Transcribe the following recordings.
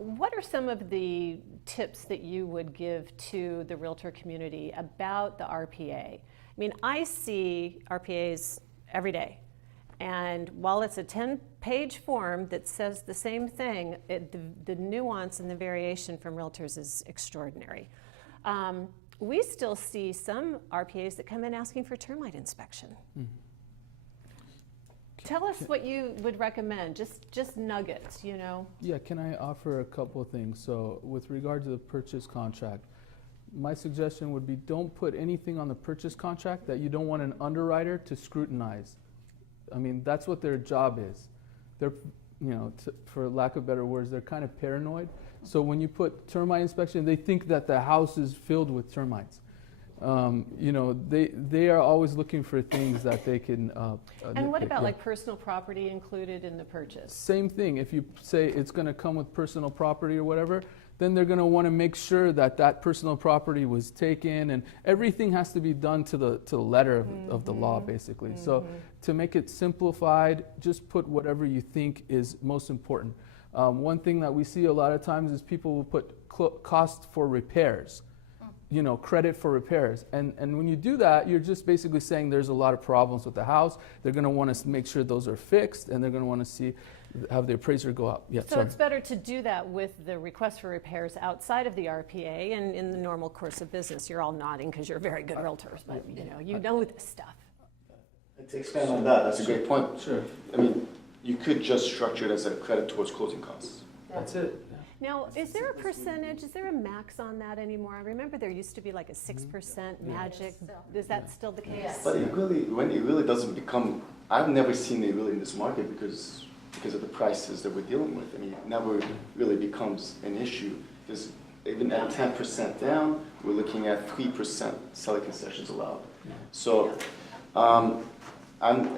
what are some of the tips that you would give to the realtor community about the RPA? I mean, I see RPAs every day. And while it's a 10-page form that says the same thing, the nuance and the variation from realtors is extraordinary. We still see some RPAs that come in asking for termite inspection. Tell us what you would recommend, just nuggets, you know. Yeah, can I offer a couple of things? So with regard to the purchase contract, my suggestion would be don't put anything on the purchase contract that you don't want an underwriter to scrutinize. I mean, that's what their job is. They're, you know, for lack of better words, they're kind of paranoid. So when you put termite inspection, they think that the house is filled with termites. You know, they are always looking for things that they can and what about like personal property included in the purchase? Same thing. If you say it's going to come with personal property or whatever, then they're going to want to make sure that that personal property was taken, and everything has to be done to the letter of the law, basically. So to make it simplified, just put whatever you think is most important. One thing that we see a lot of times is people will put cost for repairs, you know, credit for repairs. And when you do that, you're just basically saying there's a lot of problems with the house. They're going to want to make sure those are fixed, and they're going to want to have the appraiser go out. Yeah, so it's better to do that with the request for repairs outside of the RPA and in the normal course of business. You're all nodding because you're very good realtors, but you know this stuff. To expand on that, that's a great point. Sure. I mean, you could just structure it as a credit towards closing costs. That's it. Now, is there a percentage, is there a max on that anymore? I remember there used to be like a 6% magic. Is that still the case? But when it really doesn't become, I've never seen it really in this market because of the prices that we're dealing with. I mean, it never really becomes an issue. Because even at 10% down, we're looking at 3% seller concessions allowed. So, I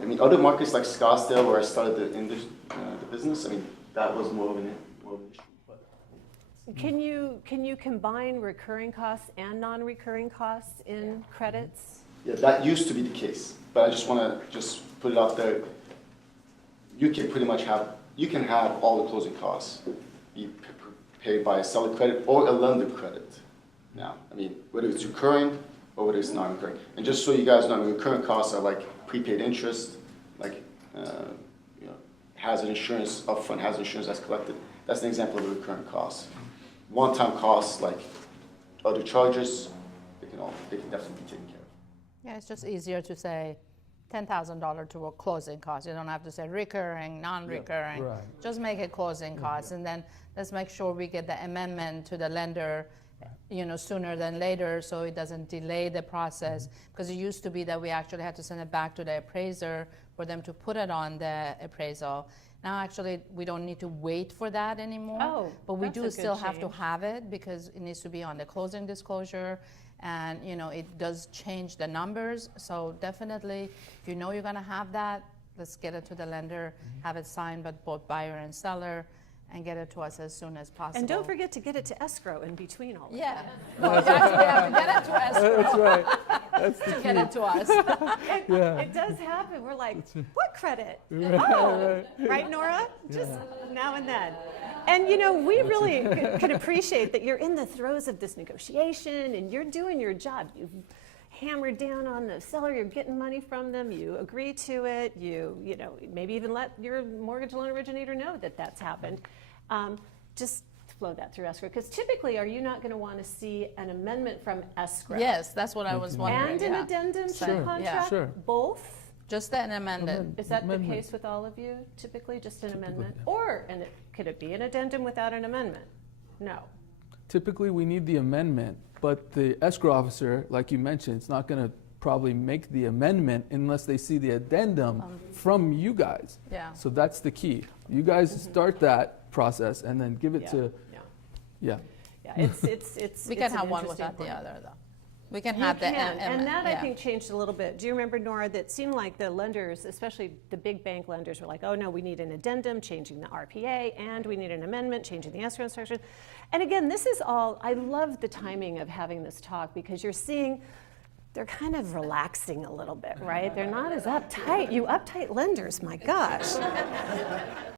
mean, other markets like Scottsdale, where I started the business, I mean, that was more of an issue. Can you combine recurring costs and non-recurring costs in credits? Yeah, that used to be the case, but I just want to put it out there. You can pretty much have all the closing costs be paid by a seller credit or a lender credit. Now, I mean, whether it's recurring or whether it's non-recurring. And just so you guys know, recurring costs are like prepaid interest, like hazard insurance, upfront hazard insurance that's collected. That's an example of a recurring cost. One-time costs like other charges, they can definitely be taken care of. Yeah, it's just easier to say $10,000 to a closing cost. You don't have to say recurring, non-recurring. Yeah, right. Just make it closing costs, and then let's make sure we get the amendment to the lender, sooner than later, so it doesn't delay the process. Because it used to be that we actually had to send it back to the appraiser for them to put it on the appraisal. Now, actually, we don't need to wait for that anymore. Oh, but we that's a do good still have to change. have it because it needs to be on the closing disclosure. And it does change the numbers. So definitely, if you know you're going to have that, let's get it to the lender, have it signed by both buyer and seller, and get it to us as soon as possible. And don't forget to get it to escrow in between all of Yeah. Well, you actually have to get it to us That's right. That's the to key. get it to us. Yeah. It does happen. We're like, what credit? Right, Oh, right. right, Nora? Just now and then. And we really can appreciate that you're in the throes of this negotiation and you're doing your job. You've hammered down on the seller, you're getting money from them, you agree to it, you maybe even let your mortgage loan originator know that that's happened. Just flow that through escrow, because typically, are you not going to want to see an amendment from escrow? Yes, that's what I was wondering. And an addendum to the Sure, contract? sure. Both? Just an amended. Is that the Amendment. case with all of you, typically, just an amendment? Or, could it be an addendum without an amendment? No. Typically, we need the amendment, but the escrow officer, like you mentioned, it's not going to probably make the amendment unless they see the addendum from you guys. Yeah. So that's the key. You guys start that process and then give it to, Yeah, it's We can an have one interesting without the point. other, though. We can You have the can, and that I yeah. think changed a little bit. Do you remember, Nora, that seemed like the lenders, especially the big bank lenders, were like, oh no, we need an addendum changing the RPA, and we need an amendment changing the escrow instruction. And again, this is all, I love the timing of having this talk because you're seeing they're kind of relaxing a little bit, right? They're not as uptight. You uptight lenders, my gosh.